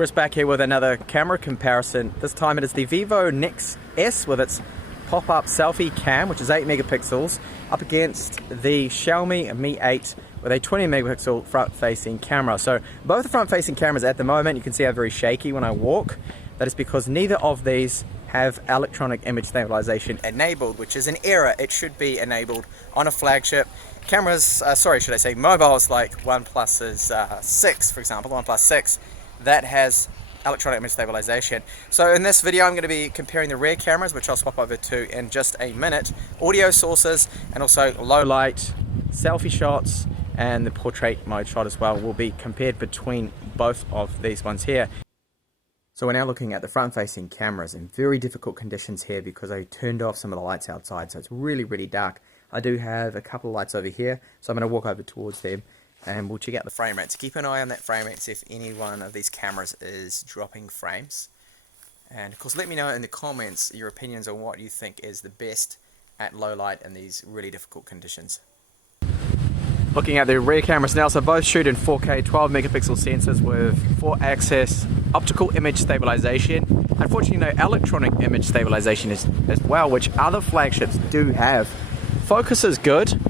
Chris back here with another camera comparison. This time it is the Vivo NEX S with its pop-up selfie cam, which is 8 megapixels, up against the Xiaomi Mi 8 with a 20 megapixel front-facing camera. So both the front-facing cameras at the moment, you can see are very shaky when I walk. That is because neither of these have electronic image stabilization enabled, which is an error. It should be enabled on a flagship. Cameras, should I say mobiles like OnePlus's 6, for example, OnePlus 6, that has electronic image stabilization. So in this video I'm going to be comparing the rear cameras, which I'll swap over to in just a minute, audio sources, and also low light, selfie shots, and the portrait mode shot as well will be compared between both of these ones here. So we're now looking at the front-facing cameras in very difficult conditions here because I turned off some of the lights outside, so it's really dark. I do have a couple of lights over here, so I'm going to walk over towards them and we'll check out the frame rate. So keep an eye on that frame rate to see if any one of these cameras is dropping frames. And of course let me know in the comments your opinions on what you think is the best at low light in these really difficult conditions. Looking at the rear cameras now, so both shoot in 4K 12 megapixel sensors with 4-axis optical image stabilization. Unfortunately no electronic image stabilization as well, which other flagships do have. Focus is good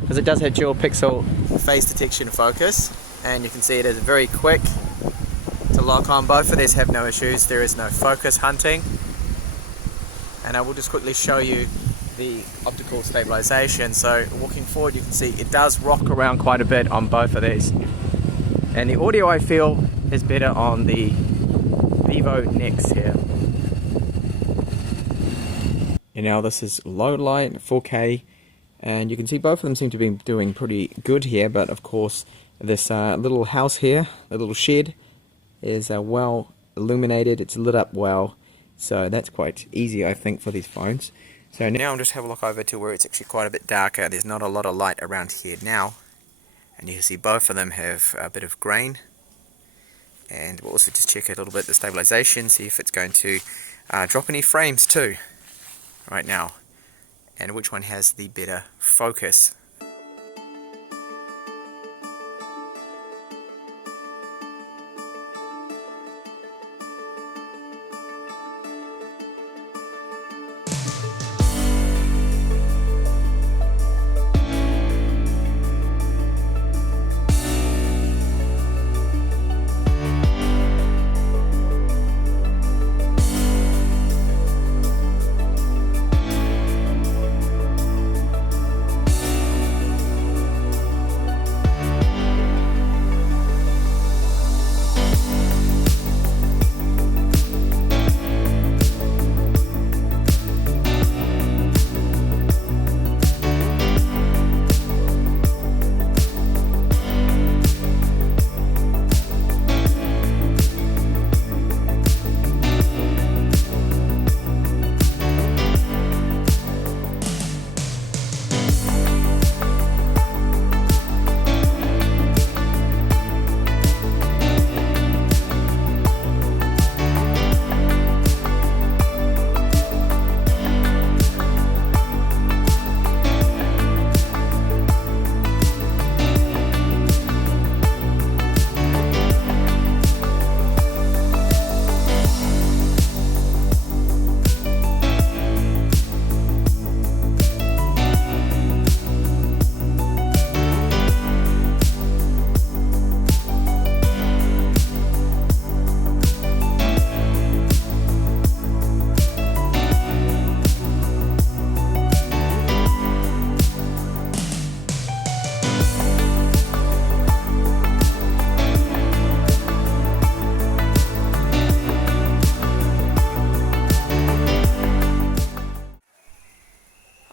because it does have dual pixel face detection focus, and you can see it is very quick to lock on. Both of these have no issues. There is no focus hunting, and I will just quickly show you the optical stabilization. So walking forward, you can see it does rock around quite a bit on both of these, and the audio I feel is better on the Vivo NEX here. And now this is low light 4K, and you can see both of them seem to be doing pretty good here, but of course this little house here, the little shed, is well illuminated, it's lit up well, so that's quite easy I think for these phones. So now I'll just have a look over to where it's actually quite a bit darker. There's not a lot of light around here now, and you can see both of them have a bit of grain. And we'll also just check a little bit the stabilization, see if it's going to drop any frames too right now, and which one has the better focus.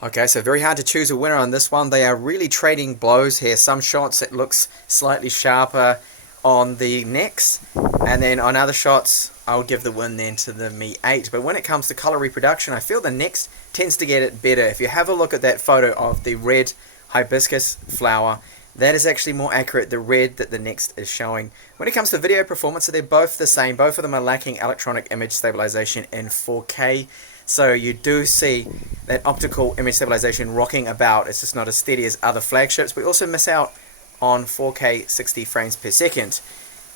Okay, so very hard to choose a winner on this one. They are really trading blows here. Some shots it looks slightly sharper on the NEX, and then on other shots I would give the win then to the Mi 8. But when it comes to color reproduction, I feel the NEX tends to get it better. If you have a look at that photo of the red hibiscus flower, that is actually more accurate, the red that the NEX is showing. When it comes to video performance, so they're both the same. Both of them are lacking electronic image stabilization in 4K. So you do see that optical image stabilization rocking about. It's just not as steady as other flagships. We also miss out on 4K 60 frames per second.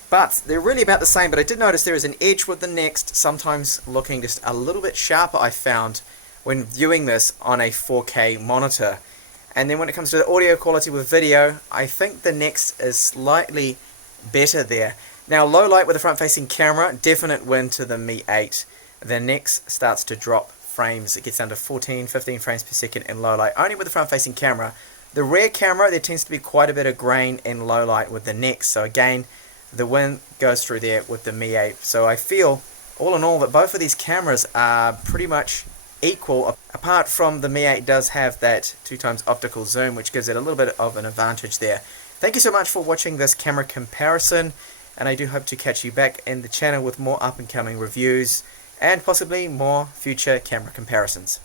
But they're really about the same, but I did notice there is an edge with the Next, sometimes looking just a little bit sharper, I found, when viewing this on a 4K monitor. And then when it comes to the audio quality with video, I think the Next is slightly better there. Now, low light with a front-facing camera, definite win to the Mi 8. The Next starts to drop frames. It gets down to 14, 15 frames per second in low light, only with the front-facing camera. The rear camera, there tends to be quite a bit of grain in low light with the Next. So again, the win goes through there with the Mi 8. So I feel, all in all, that both of these cameras are pretty much equal, apart from the Mi 8 does have that 2x optical zoom, which gives it a little bit of an advantage there. Thank you so much for watching this camera comparison, and I do hope to catch you back in the channel with more up-and-coming reviews and possibly more future camera comparisons.